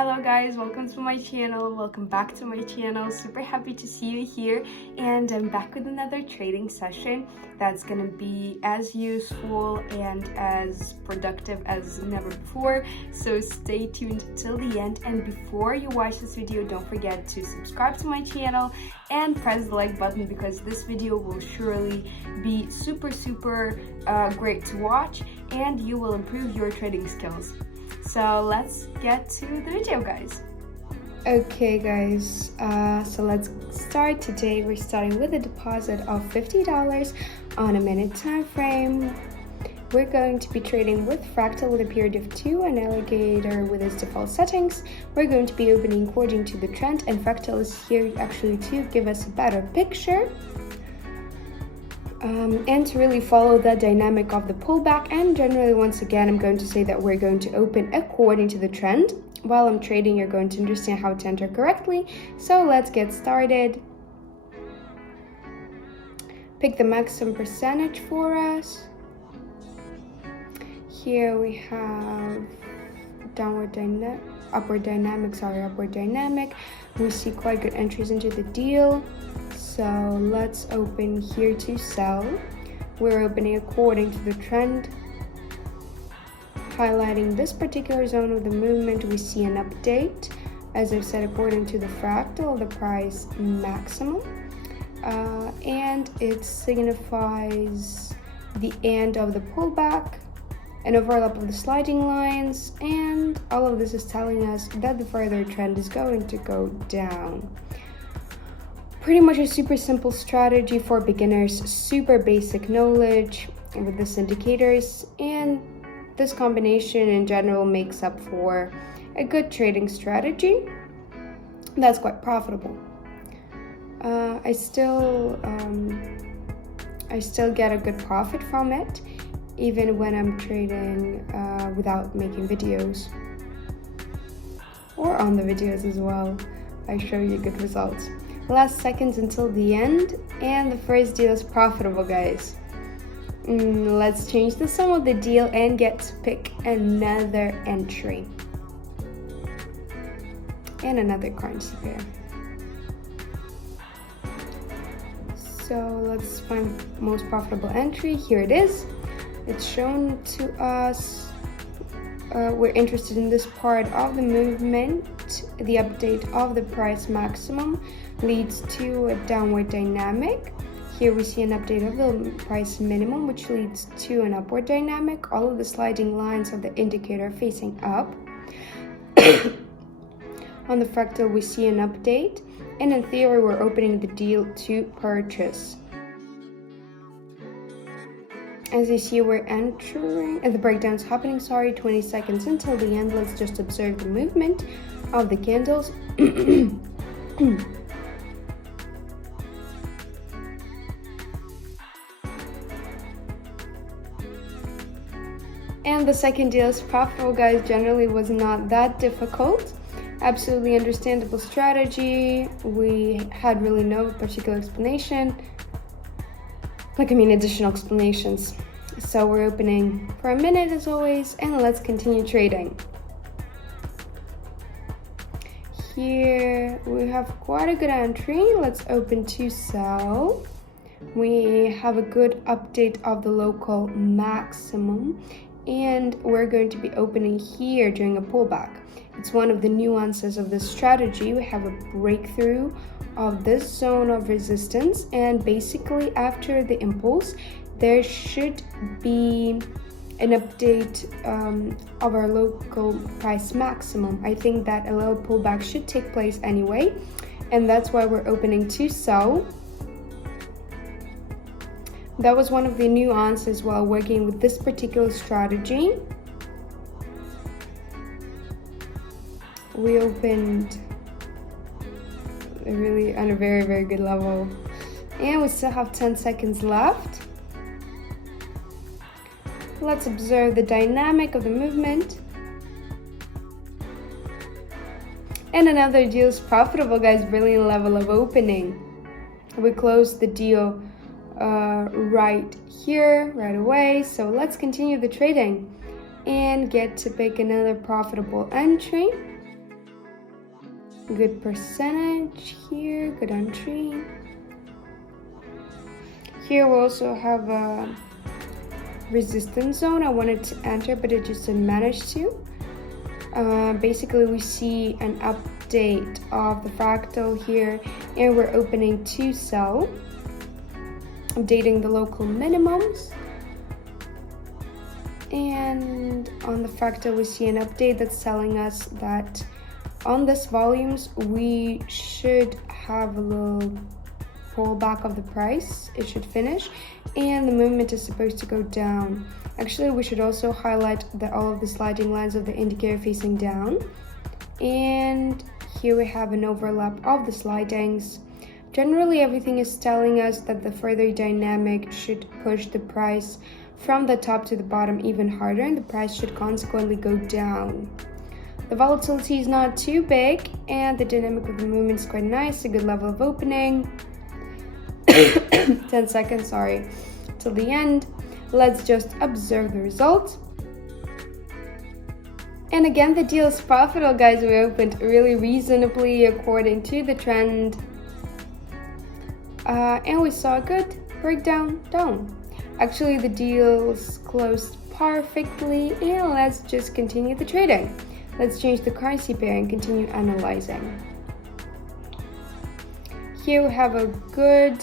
Hello guys, welcome to my channel, welcome back to my channel. Super happy to see you here, and I'm back with another trading session that's gonna be as useful and as productive as never before, so stay tuned till the end. And before you watch this video, don't forget to subscribe to my channel and press the like button, because this video will surely be super great to watch and you will improve your trading skills. So let's get to the video, guys. Okay guys, so let's start. Today we're starting with a deposit of $50 on a minute time frame. We're going to be trading with Fractal with a period of 2 and Alligator with its default settings. We're going to be opening according to the trend, and Fractal is here actually to give us a better picture. And to really follow the dynamic of the pullback. And generally, once again, I'm going to say that we're going to open according to the trend. While I'm trading, you're going to understand how to enter correctly. So let's get started. Pick the maximum percentage for us. Here we have upward dynamic. We see quite good entries into the deal. So let's open here to sell. We're opening according to the trend. Highlighting this particular zone of the movement, we see an update. As I've said, according to the fractal, the price maximum. And it signifies the end of the pullback, an overlap of the sliding lines, and all of this is telling us that the further trend is going to go down. Pretty much a super simple strategy for beginners, super basic knowledge with these indicators, and this combination in general makes up for a good trading strategy that's quite profitable. I still get a good profit from it, even when I'm trading without making videos, or on the videos as well. I show you good results. Last seconds until the end, and the first deal is profitable, guys. Let's change the sum of the deal and get to pick another entry and another currency pair. So let's find most profitable entry. Here it is. It's shown to us. We're interested in this part of the movement. The update of the price maximum leads to a downward dynamic. Here we see an update of the price minimum, which leads to an upward dynamic. All of the sliding lines of the indicator facing up. On the fractal, we see an update, and in theory, we're opening the deal to purchase. As you see, we're entering, and the breakdown's happening, 20 seconds until the end. Let's just observe the movement of the candles. And the second deal is profitable, guys. Generally was not that difficult. Absolutely understandable strategy. We had really no particular explanation. Additional explanations. So we're opening for a minute as always, and let's continue trading. Here we have quite a good entry. Let's open to sell. We have a good update of the local maximum, and we're going to be opening here during a pullback. It's one of the nuances of this strategy. We have a breakthrough of this zone of resistance, and basically after the impulse there should be an update of our local price maximum. I think that a little pullback should take place anyway, and that's why we're opening to sell. That was one of the nuances while working with this particular strategy. We opened really on a very good level, and we still have 10 seconds left. Let's observe the dynamic of the movement. And another deal is profitable, guys. Brilliant level of opening. We closed the deal right here, right away. So let's continue the trading and get to pick another profitable entry. Good percentage here, good entry. Here we also have a resistance zone. I wanted to enter, but it just didn't manage to. Basically, we see an update of the fractal here, and we're opening to sell, updating the local minimums. And on the fractal, we see an update that's telling us that on this volumes, we should have a little pullback of the price. It should finish, and the movement is supposed to go down. Actually, we should also highlight that all of the sliding lines of the indicator facing down. And here we have an overlap of the slidings. Generally, everything is telling us that the further dynamic should push the price from the top to the bottom even harder, and the price should consequently go down. The volatility is not too big, and the dynamic of the movement is quite nice, a good level of opening. 10 seconds, sorry, till the end. Let's just observe the result. And again, the deal is profitable, guys. We opened really reasonably according to the trend. And we saw a good breakdown down. Actually, the deals closed perfectly, and let's just continue the trading. Let's change the currency pair and continue analyzing. Here we have a good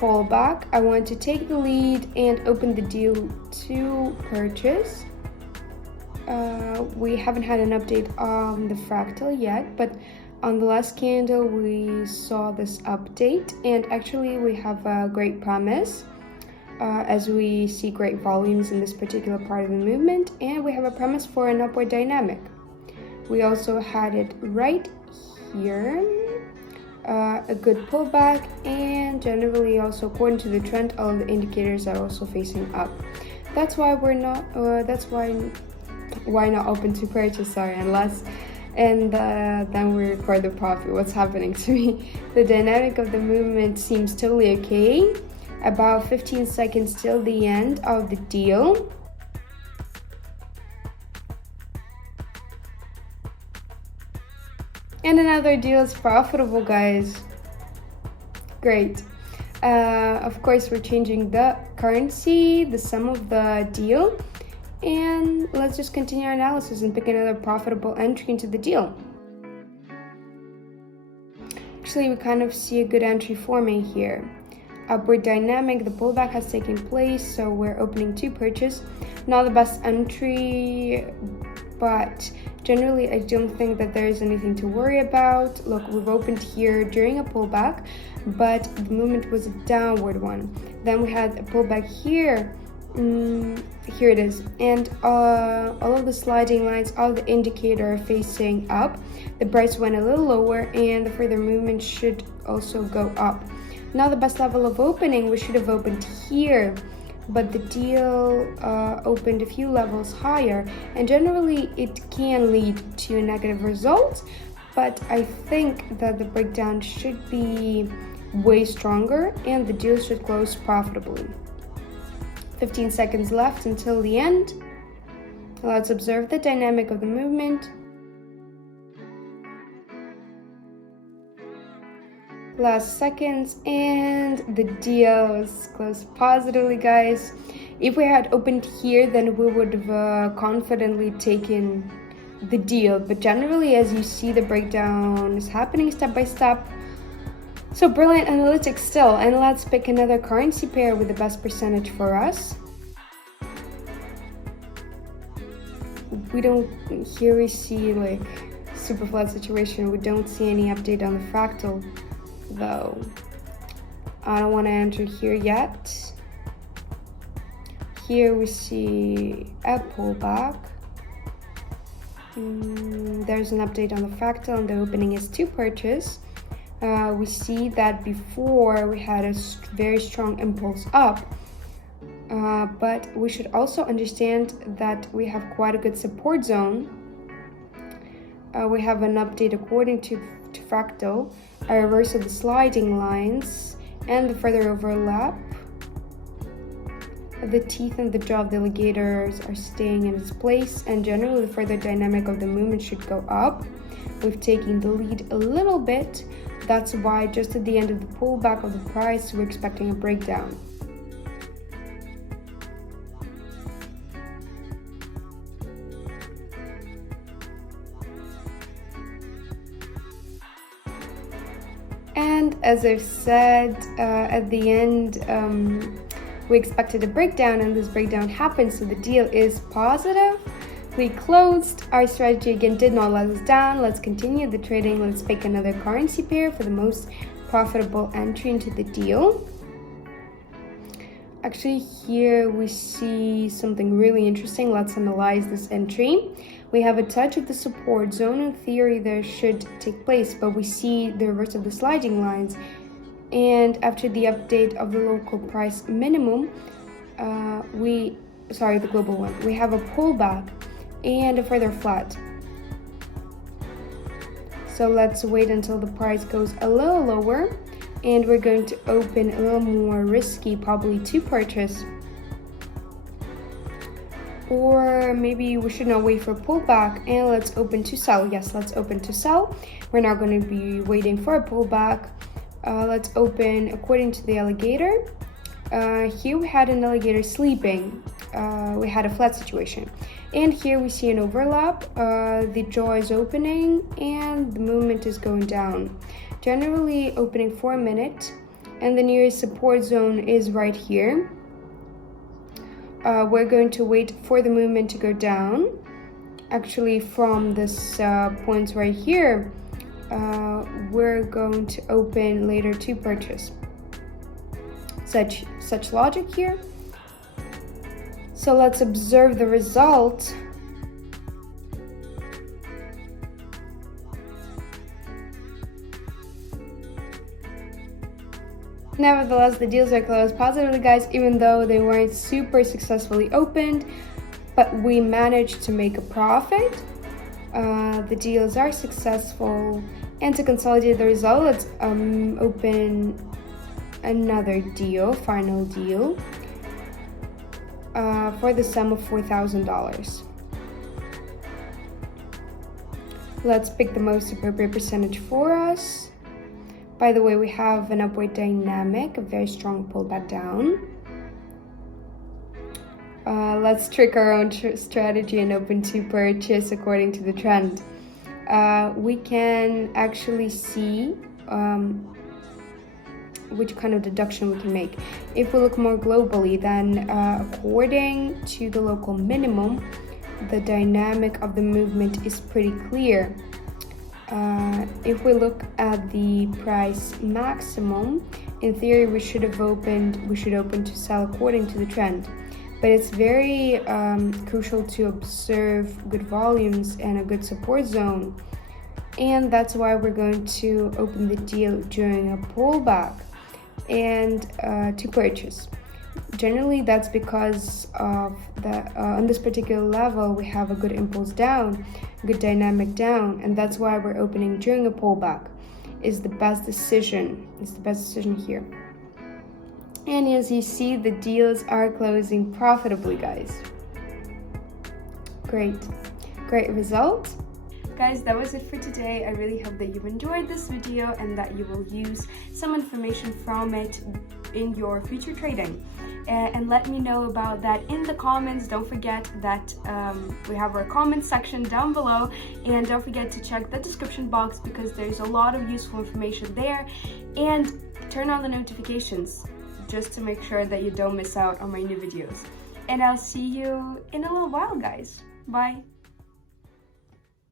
pullback. I want to take the lead and open the deal to purchase. We haven't had an update on the fractal yet, but on the last candle we saw this update, and actually we have a great promise as we see great volumes in this particular part of the movement, and we have a premise for an upward dynamic. We also had it right here, a good pullback, and generally also according to the trend, all of the indicators are also facing up. That's why we're not. Why not open to purchase? Sorry, and then we record the profit. What's happening to me? The dynamic of the movement seems totally okay. About 15 seconds till the end of the deal. And another deal is profitable, guys. Great. Of course, we're changing the currency, the sum of the deal. And let's just continue our analysis and pick another profitable entry into the deal. Actually, we kind of see a good entry forming here. Upward dynamic, the pullback has taken place, so we're opening to purchase. Not the best entry, but generally I don't think that there is anything to worry about. Look, we've opened here during a pullback, but the movement was a downward one. Then we had a pullback here. Here it is, and all of the sliding lines of the indicator are facing up. The price went a little lower, and the further movement should also go up. Now the best level of opening, we should have opened here, but the deal opened a few levels higher, and generally it can lead to a negative result, but I think that the breakdown should be way stronger and the deal should close profitably. 15 seconds left until the end. Let's observe the dynamic of the movement. Last seconds, and the deal is closed positively, guys. If we had opened here, then we would have confidently taken the deal, but generally, as you see, the breakdown is happening step by step. So brilliant analytics still. And let's pick another currency pair with the best percentage for us. Here we see like super flat situation. We don't see any update on the fractal though. I don't want to enter here yet. Here we see a pullback. There's an update on the fractal, and the opening is to purchase. We see that before we had a very strong impulse up, but we should also understand that we have quite a good support zone. We have an update according to fractal, a reverse of the sliding lines, and the further overlap. The teeth and the jaw of the alligators are staying in its place, and generally the further dynamic of the movement should go up. we've taken the lead a little bit. That's why just at the end of the pullback of the price, we're expecting a breakdown. And as I've said, at the end, we expected a breakdown, and this breakdown happened, so the deal is positive. We closed. Our strategy again did not let us down. Let's continue the trading. Let's pick another currency pair for the most profitable entry into the deal. Actually, here we see something really interesting. Let's analyze this entry. We have a touch of the support zone. In theory, there should take place, but we see the reverse of the sliding lines. And after the update of the local price minimum, the global one, we have a pullback and a further flat. So let's wait until the price goes a little lower, and we're going to open a little more risky, probably to purchase. Or maybe we should not wait for a pullback and let's open to sell. Yes, let's open to sell. We're not going to be waiting for a pullback. Let's open according to the alligator. Here we had an alligator sleeping. We had a flat situation. And here we see an overlap. The jaw is opening and the movement is going down. Generally opening for a minute, and the nearest support zone is right here. We're going to wait for the movement to go down. Actually, from this points right here, we're going to open later to purchase. Such logic here. So let's observe the result. Nevertheless, the deals are closed positively, guys, even though they weren't super successfully opened, but we managed to make a profit. The deals are successful, and to consolidate the result, let's open another deal, final deal, for the sum of $4,000. Let's pick the most appropriate percentage for us. By the way, we have an upward dynamic, a very strong pullback down. Let's trick our own strategy and open to purchase according to the trend. We can actually see which kind of deduction we can make. If we look more globally, then according to the local minimum, the dynamic of the movement is pretty clear. If we look at the price maximum, in theory we should open to sell according to the trend. But it's very crucial to observe good volumes and a good support zone. And that's why we're going to open the deal during a pullback and to purchase. Generally, that's because of on this particular level, we have a good impulse down, good dynamic down, and that's why we're opening during a pullback. Is the best decision. It's the best decision here. And as you see, the deals are closing profitably, guys. Great result. Guys, that was it for today. I really hope that you've enjoyed this video and that you will use some information from it in your future trading. And let me know about that in the comments. Don't forget that we have our comment section down below, and don't forget to check the description box because there's a lot of useful information there, and turn on the notifications just to make sure that you don't miss out on my new videos. And I'll see you in a little while, guys. Bye.